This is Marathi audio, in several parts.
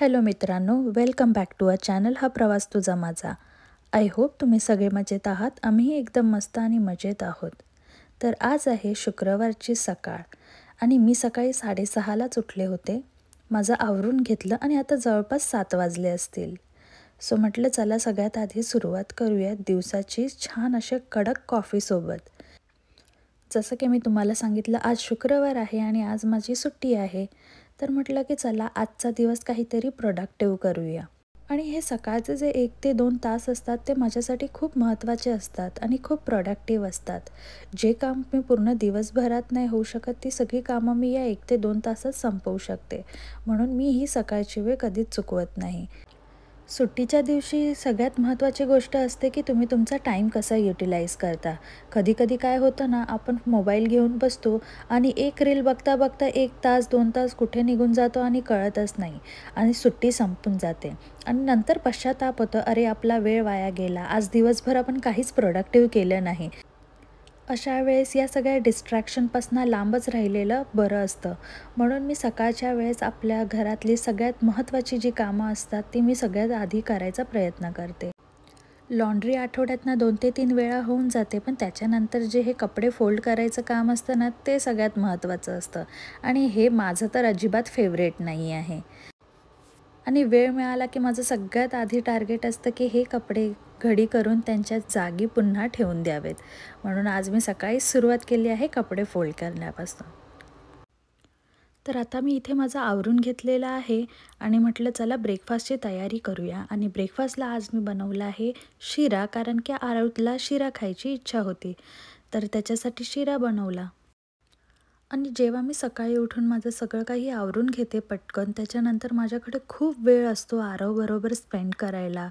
हॅलो मित्रांनो, welcome back to a channel हा प्रवास तुझा माझा. आय होप तुम्ही सगळे मजेत आहात. आम्ही एकदम मस्त आणि मजेत आहोत. तर आज आहे शुक्रवारची सकाळ आणि मी सकाळी 6:30लाच उठले होते. माझं आवरून घेतलं आणि आता जवळपास 7 वाजले असतील. सो म्हटलं चला सगळ्यात आधी सुरुवात करूया दिवसाची छान अशा कडक कॉफीसोबत. जसं की मी तुम्हाला सांगितलं आज शुक्रवार आहे आणि आज माझी सुट्टी आहे. तर म्हटलं की चला आजचा दिवस काहीतरी प्रोडक्टिव्ह करूया. आणि हे सकाळचे जे 1 ते 2 तास असतात ते माझ्यासाठी खूप महत्त्वाचे असतात आणि खूप प्रोडक्टिव्ह असतात. जे काम मी पूर्ण दिवसभरात नाही होऊ शकत ती सगळी कामं मी या 1 ते 2 तासात संपवू शकते. म्हणून मी ही सकाळची वेळ कधीच चुकवत नाही. सुट्टीच्या दिवशी सगळ्यात महत्त्वाची गोष्ट असते की तुम्ही तुमचा टाईम कसा युटिलाइज करता. कधी-कधी काय होतं ना, आपण मोबाईल घेऊन बसतो आणि एक रील बघता-बघता 1 तास, 2 तास कुठे निघून जातो आणि कळतच नाही आणि सुट्टी संपून जाते आणि नंतर पश्चाताप होतं, अरे आपला वेळ वाया गेला. आज दिवसभर आपण काहीच प्रोडक्टिव्ह केलं नाही. अशा वेळेस या सगळ्या डिस्ट्रॅक्शनपासून लांबच राहिलेलं बरं असतं. म्हणून मी सकाळच्या वेळेस आपल्या घरातली सगळ्यात महत्त्वाची जी कामं असतात ती मी सगळ्यात आधी करायचा प्रयत्न करते. लॉन्ड्री आठवड्यातनं 2 ते 3 वेळा होऊन जाते, पण त्याच्यानंतर जे हे कपडे फोल्ड करायचं काम असतं ना, ते सगळ्यात महत्त्वाचं असतं आणि हे माझं तर अजिबात फेवरेट नाही आहे. आणि वेळ मिळाला की माझं सगळ्यात आधी टार्गेट असतं की हे कपडे घडी करून त्यांच्या जागी पुन्हा ठेवून द्यावेत. म्हणून आज मी सकाळीच सुरुवात केली आहे कपडे फोल्ड करण्यापासून. तर आता मी इथे माझं आवरून घेतलेलं आहे आणि म्हटलं चला ब्रेकफास्टची तयारी करूया आणि ब्रेकफास्टला आज मी बनवला आहे शिरा, कारण की आरवला शिरा खायची इच्छा होती. तर त्याच्यासाठी शिरा बनवला. आणि जेव्हा मी सकाळी उठून माझं सगळं काही आवरून घेते पटकन, त्याच्यानंतर माझ्याकडे खूप वेळ असतो आरवबरोबर स्पेंड करायला.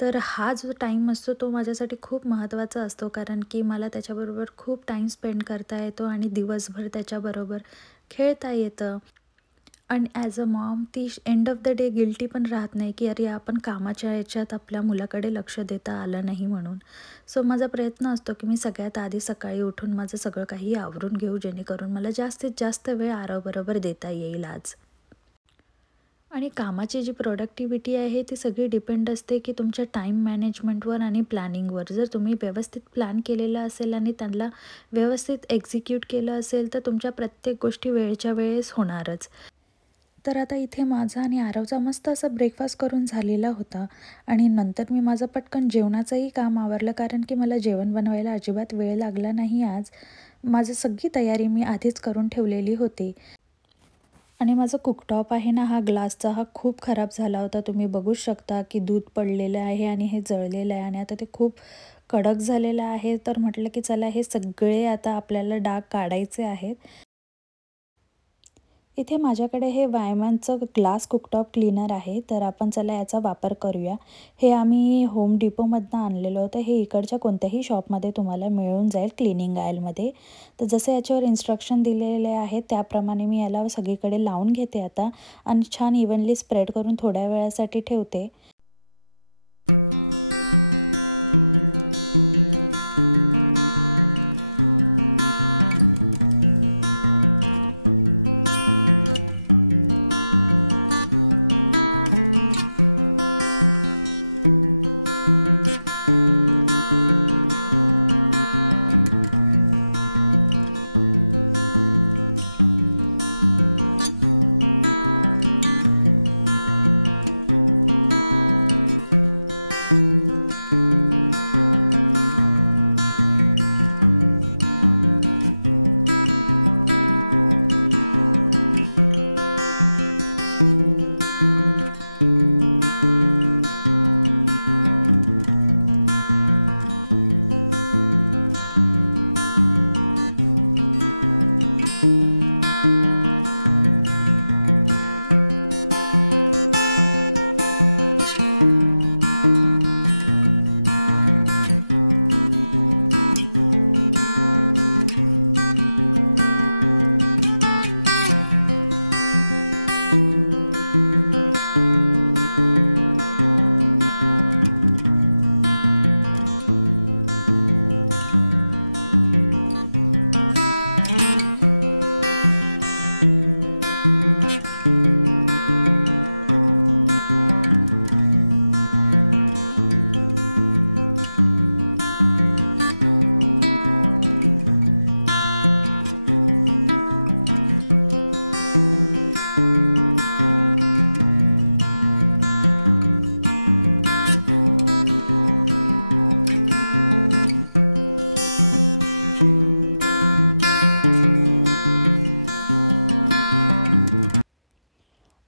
तर हा जो टाईम असतो तो माझ्यासाठी खूप महत्त्वाचा असतो, कारण की मला त्याच्याबरोबर खूप टाईम स्पेंड करता येतो आणि दिवसभर त्याच्याबरोबर खेळता येतं. आणि ॲज अ मॉम ती end of the day guilty पण राहत नाही की अरे आपण कामाच्या याच्यात आपल्या मुलाकडे लक्ष देता आलं नाही म्हणून. सो माझा प्रयत्न असतो की मी सगळ्यात आधी सकाळी उठून माझं सगळं काही आवरून घेऊ, जेणेकरून मला जास्तीत जास्त वेळ आरवबरोबर देता येईल आज. आणि कामाची जी प्रोडक्टिव्हिटी आहे ती सगळी डिपेंड असते की तुमच्या टाईम मॅनेजमेंटवर आणि प्लॅनिंगवर. जर तुम्ही व्यवस्थित प्लॅन केलेलं असेल आणि त्यांना व्यवस्थित एक्झिक्यूट केलं असेल तर तुमच्या प्रत्येक गोष्टी वेळच्या वेळेस होणारच. तर आता इथे माझा आणि आरवचा मस्त असा ब्रेकफास्ट करून झालेला होता आणि नंतर मी माझं पटकन जेवणाचंही काम आवरलं, कारण की मला जेवण बनवायला अजिबात वेळ लागला नाही आज. माझी सगळी तयारी मी आधीच करून ठेवलेली होती. आणि माझं कुकटॉप आहे ना, हा ग्लासचा हा खूप खराब झाला होता. तुम्ही बघू शकता की दूध पडलेलं आहे आणि हे जळलेलं आहे आणि आता ते खूप कडक झालेलं आहे. तर म्हटलं की चला हे सगळे आता आपल्याला डाग काढायचे आहेत. इथे माझ्याकडे हे वायमनचं ग्लास कुकटॉप क्लीनर आहे, तर आपण चला याचा वापर करूया. हे आम्ही होम डिपोमधनं आणलेलं होतं. हे इकडच्या कोणत्याही शॉपमध्ये तुम्हाला मिळून जाईल क्लिनिंग आयलमध्ये. तर जसे याच्यावर इन्स्ट्रक्शन दिलेले आहेत त्याप्रमाणे मी याला सगळीकडे लावून घेते आता आणि छान इव्हनली स्प्रेड करून थोड्या वेळासाठी ठेवते.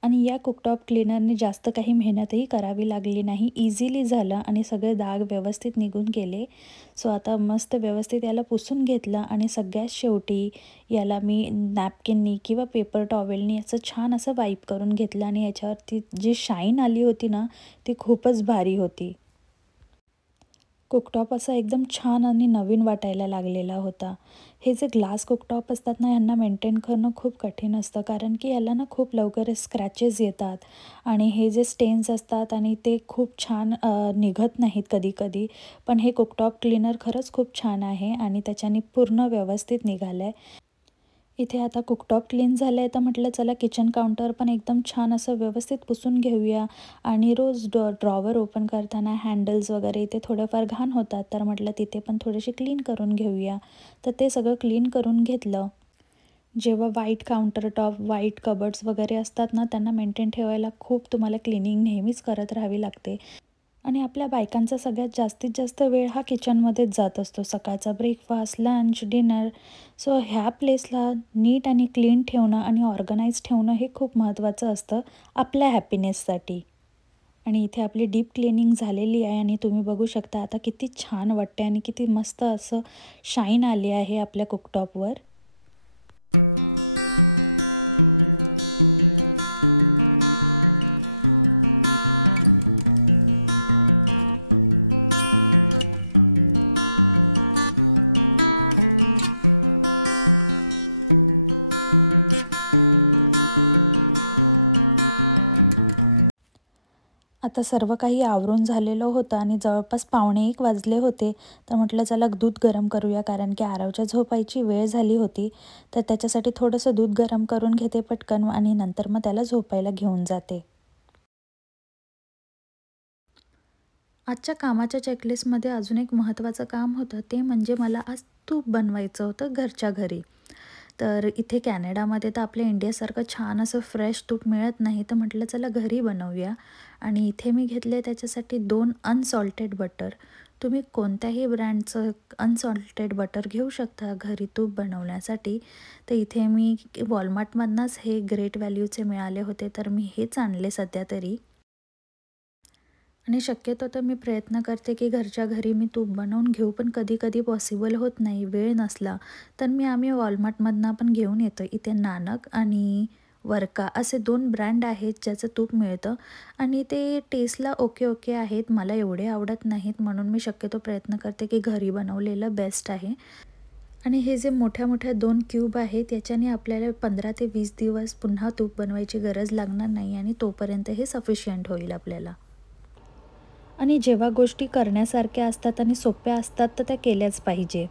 आणि या कुकटॉप क्लीनरने जास्त काही मेहनतही करावी लागली नाही, इझिली झालं आणि सगळे डाग व्यवस्थित निघून गेले. सो आता मस्त व्यवस्थित याला पुसून घेतलं आणि सगळ्यात शेवटी याला मी नॅपकिननी किंवा पेपर टॉवेलनी याचं छान असं वाईप करून घेतलं आणि याच्यावरती जी शाईन आली होती ना, ती खूपच भारी होती. कुकटॉप असा एकदम छान आणि नवीन वाटायला लागलेला होता. हे जे ग्लास कुकटॉप असतात ना, ह्यांना मेंटेन करणं खूप कठीण असतं, कारण की याला ना खूप लवकर स्क्रॅचेस येतात आणि हे जे स्टेन्स असतात आणि ते खूप छान निघत नाहीत कधी-कधी. पण हे कुकटॉप क्लीनर खरंच खूप छान आहे आणि त्याच्याने पूर्ण व्यवस्थित निघालं आहे. इथे आता कुकटॉप क्लीन झालं आहे, तर म्हटलं चला किचन काउंटर पण एकदम छान असं व्यवस्थित पुसून घेऊया. आणि रोज ड्रॉवर ओपन करताना हँडल्स वगैरे इथे थोडंफार घाण होतात, तर म्हटलं तिथे पण थोडेसे क्लीन करून घेऊया. तर ते सगळं क्लीन करून घेतलं. जेव्हा white counter top, white cupboards वगैरे असतात ना, त्यांना मेंटेन ठेवायला खूप तुम्हाला क्लिनिंग नेहमीच करत राहावी लागते. आणि आपल्या बायकांचा सगळ्यात जास्तीत जास्त वेळ हा किचनमध्येच जात असतो. सकाळचा ब्रेकफास्ट, लंच, डिनर. सो ह्या प्लेसला नीट आणि क्लीन ठेवणं आणि ऑर्गनाइज ठेवणं हे खूप महत्त्वाचं असतं आपल्या हॅपीनेससाठी. आणि इथे आपली डीप क्लीनिंग झालेली आहे आणि तुम्ही बघू शकता आता किती छान वाटते आणि किती मस्त असं शाईन आली आहे आपल्या कुकटॉपवर. आता सर्व काही आवरून झालेलं होतं आणि जवळपास 12:45 वाजले होते. तर म्हटलं चला दूध गरम करूया, कारण की आरवच्या झोपायची वेळ झाली होती. तर त्याच्यासाठी थोडंसं दूध गरम करून घेते पटकन आणि नंतर मग त्याला झोपायला घेऊन जाते. आजच्या कामाच्या चेकलिस्टमध्ये अजून एक महत्त्वाचं काम होतं, ते म्हणजे मला आज तूप बनवायचं होतं घरच्या घरी. तर इथे कॅनडामध्ये तर आपल्या इंडियासारखं छान असं फ्रेश तूप मिळत नाही, तर म्हटलं चला घरी बनवूया. आणि इथे मी घेतले त्याच्यासाठी 2 अनसॉल्टेड बटर. तुम्ही कोणत्याही ब्रँडचं अनसॉल्टेड बटर घेऊ शकता घरी तूप बनवण्यासाठी. तर इथे मी वॉलमार्टमधनंच हे ग्रेट व्हॅल्यूचे मिळाले होते, तर मी हेच आणले सध्या तरी. आणि शक्यतो तर मी प्रयत्न करते की घरच्या घरी मी तूप बनवून घेऊ, पण कधी-कधी पॉसिबल होत नाही, वेळ नसला, तर आम्ही वॉलमार्टमधनं पण घेऊन येतो. इथे नानक आणि वरका असे 2 ब्रँड आहेत ज्याचं तूप मिळतं आणि ते टेस्टला ओके आहेत. मला एवढे आवडत नाहीत, म्हणून मी शक्यतो प्रयत्न करते की घरी बनवलेलं बेस्ट आहे. आणि हे जे मोठ्या-मोठ्या 2 क्यूब आहेत, याच्याने आपल्याला 15 ते 20 दिवस पुन्हा तूप बनवायची गरज लागणार नाही आणि तोपर्यंत हे सफिशियंट होईल आपल्याला. आणि जेव्हा गोष्टी करण्यासारख्या असतात आणि सोप्या असतात तर त्या केल्याच पाहिजे.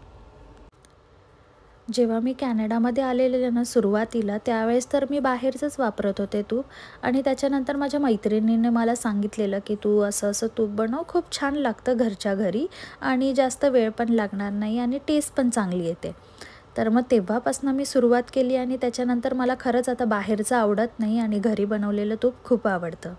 जेव्हा मी कॅनडामध्ये आलेले ना सुरुवातीला, त्यावेळेस तर मी बाहेरचंच वापरत होते तूप आणि त्याच्यानंतर माझ्या मैत्रिणीने मला सांगितलेलं की तू असं तूप बनव, खूप छान लागतं घरच्या घरी आणि जास्त वेळ पण लागणार नाही आणि टेस्ट पण चांगली येते. तर मग तेव्हापासून मी सुरुवात केली आणि त्याच्यानंतर मला खरंच आता बाहेरचं आवडत नाही आणि घरी बनवलेलं तूप खूप आवडतं.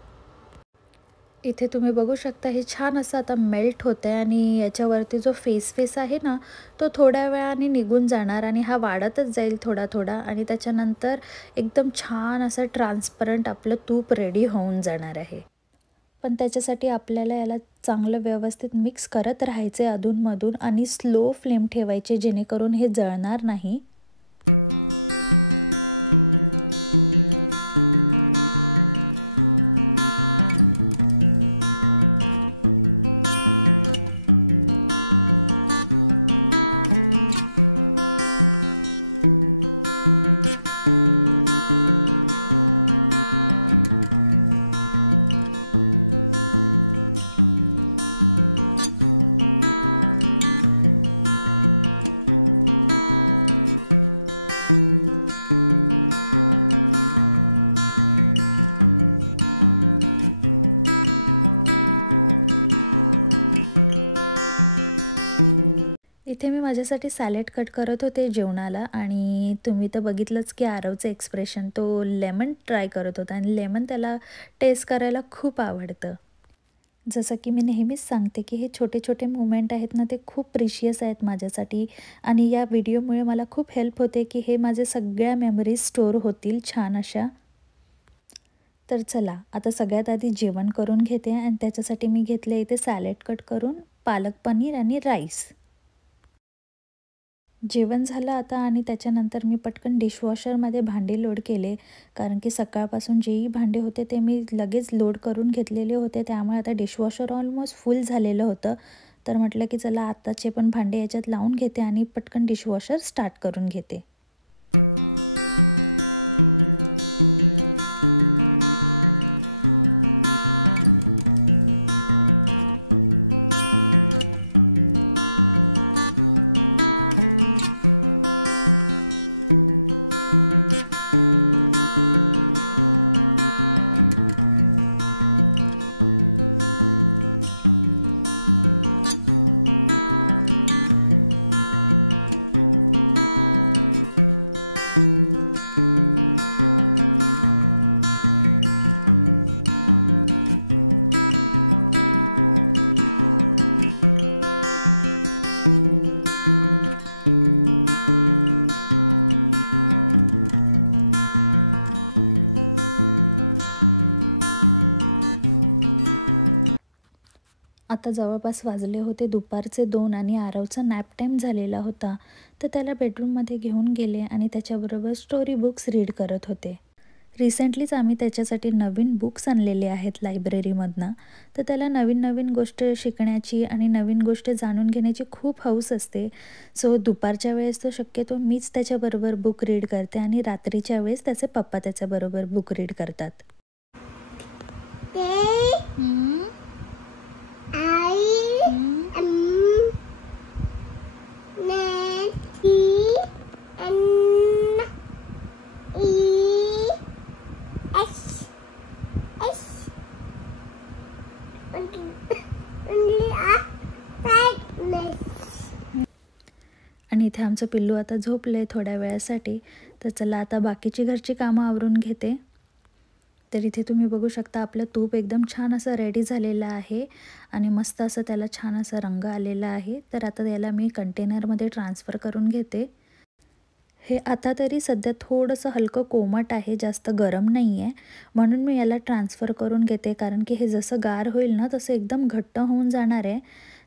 इथे तुम्ही बघू शकता हे छान असं आता मेल्ट होतं आहे आणि याच्यावरती जो फेस आहे ना, तो थोड्या वेळाने निघून जाणार आणि हा वाढतच जाईल थोडा-थोडा आणि त्याच्यानंतर एकदम छान असं ट्रान्सपरंट आपलं तूप रेडी होऊन जाणार आहे. पण त्याच्यासाठी आपल्याला याला चांगलं व्यवस्थित मिक्स करत राहायचे अधूनमधून आणि स्लो फ्लेम ठेवायचे, जेणेकरून हे जळणार नाही. इथे मी माझ्यासाठी सॅलड कट करत होते जेवणाला आणि तुम्ही तर बघितलंच की आरवचं एक्सप्रेशन, तो लेमन ट्राय करत होता आणि लेमन त्याला टेस्ट करायला खूप आवडतं. जसं की मी नेहमीच सांगते की हे छोटे छोटे मोमेंट आहेत ना, ते खूप प्रिशियस आहेत माझ्यासाठी आणि या व्हिडिओमुळे मला खूप हेल्प होते की हे माझे सगळ्या मेमरीज स्टोअर होतील छान अशा. तर चला आता सगळ्यात आधी जेवण करून घेते आणि त्याच्यासाठी मी घेतले इथे सॅलड कट करून, पालक पनीर आणि राईस. जेवण झालं आता आणि त्याच्यानंतर मी पटकन डिशवॉशरमध्ये भांडे लोड केले, कारण की सकाळपासून जेही भांडे होते ते मी लगेच लोड करून घेतलेले होते, त्यामुळे आता डिशवॉशर ऑलमोस्ट फुल झालेलं होतं. तर म्हटलं की चला आत्ताचे पण भांडे याच्यात लावून घेते आणि पटकन डिशवॉशर स्टार्ट करून घेते. आता जवळपास वाजले होते दुपारचे 2 आणि आरवचा नॅप टाईम झालेला होता. तर त्याला बेडरूममध्ये घेऊन गेले आणि त्याच्याबरोबर स्टोरी बुक्स रीड करत होते. रिसेंटलीच आम्ही त्याच्यासाठी नवीन बुक्स आणलेले आहेत लायब्ररीमधनं. तर त्याला नवीन-नवीन गोष्ट शिकण्याची आणि नवीन गोष्ट जाणून घेण्याची खूप हौस असते. सो दुपारच्या वेळेस तो शक्यतो मीच त्याच्याबरोबर बुक रीड करते आणि रात्रीच्या वेळेस त्याचे पप्पा त्याच्याबरोबर बुक रीड करतात. आणि इथे आमचं पिल्लू आता झोपले थोड्या वेळासाठी. तर चला आता बाकीची घरची कामं आवरून घेते. तर इथे तुम्ही बघू शकता आपलं तूप एकदम छान असं रेडी झालेलं आहे आणि मस्त असं त्याला छान असा रंग आलेला आहे. तर आता याला मी कंटेनरमध्ये ट्रान्सफर करून घेते. हे आता तरी सध्या थोडंसं हलकं कोमट आहे, जास्त गरम नाही आहे, म्हणून मी याला ट्रान्सफर करून घेते, कारण की हे जसं गार होईल ना तसं एकदम घट्ट होऊन जाणार आहे.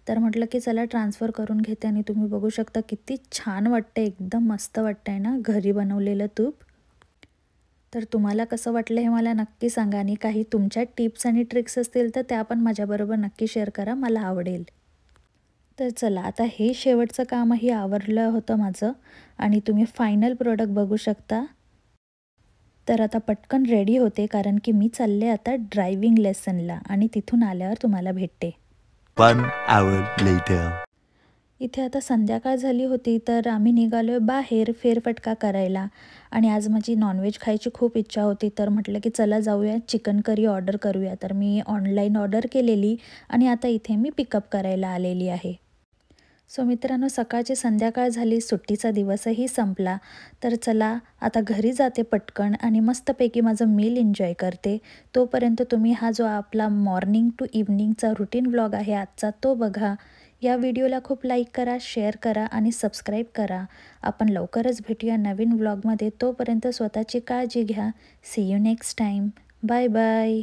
तर म्हटलं की चला ट्रान्सफर करून घेते आणि तुम्ही बघू शकता किती छान वाटतं, एकदम मस्त वाटतं आहे ना घरी बनवलेलं तूप. तर तुम्हाला कसं वाटलं हे मला नक्की सांगा आणि काही तुमच्या टिप्स आणि ट्रिक्स असतील तर त्या पण माझ्याबरोबर नक्की शेअर करा, मला आवडेल. तर चला आता हे शेवटचं कामही आवरलं होतं माझं आणि तुम्ही फायनल प्रोडक्ट बघू शकता. तर आता पटकन रेडी होते, कारण की मी चालले आता ड्रायव्हिंग लेसनला आणि तिथून आल्यावर तुम्हाला भेटते. 1 hour later. इथे आता संध्याकाळ झाली होती, तर आम्ही निघालो बाहेर फेरफटका करायला आणि आज माझी नॉनव्हेज खायची खूप इच्छा होती. तर म्हटलं की चला जाऊया चिकन करी ऑर्डर करूया. तर मी ऑनलाईन ऑर्डर केलेली आणि आता इथे मी पिकअप करायला आलेली आहे. सो मित्रांनो, सकाळची संध्याकाळ झाली, सुट्टीचा दिवसही संपला. तर चला आता घरी जाते पटकन आणि मस्तपैकी माझं मील एन्जॉय करते. तोपर्यंत तुम्ही हा जो आपला मॉर्निंग टू इव्हनिंगचा रुटीन व्लॉग आहे आजचा तो बघा. या व्हिडिओला खूप लाईक करा, शेअर करा आणि सबस्क्राईब करा. आपण लवकरच भेटूया नवीन व्लॉगमध्ये. तोपर्यंत स्वतःची काळजी घ्या. See you next time. Bye bye.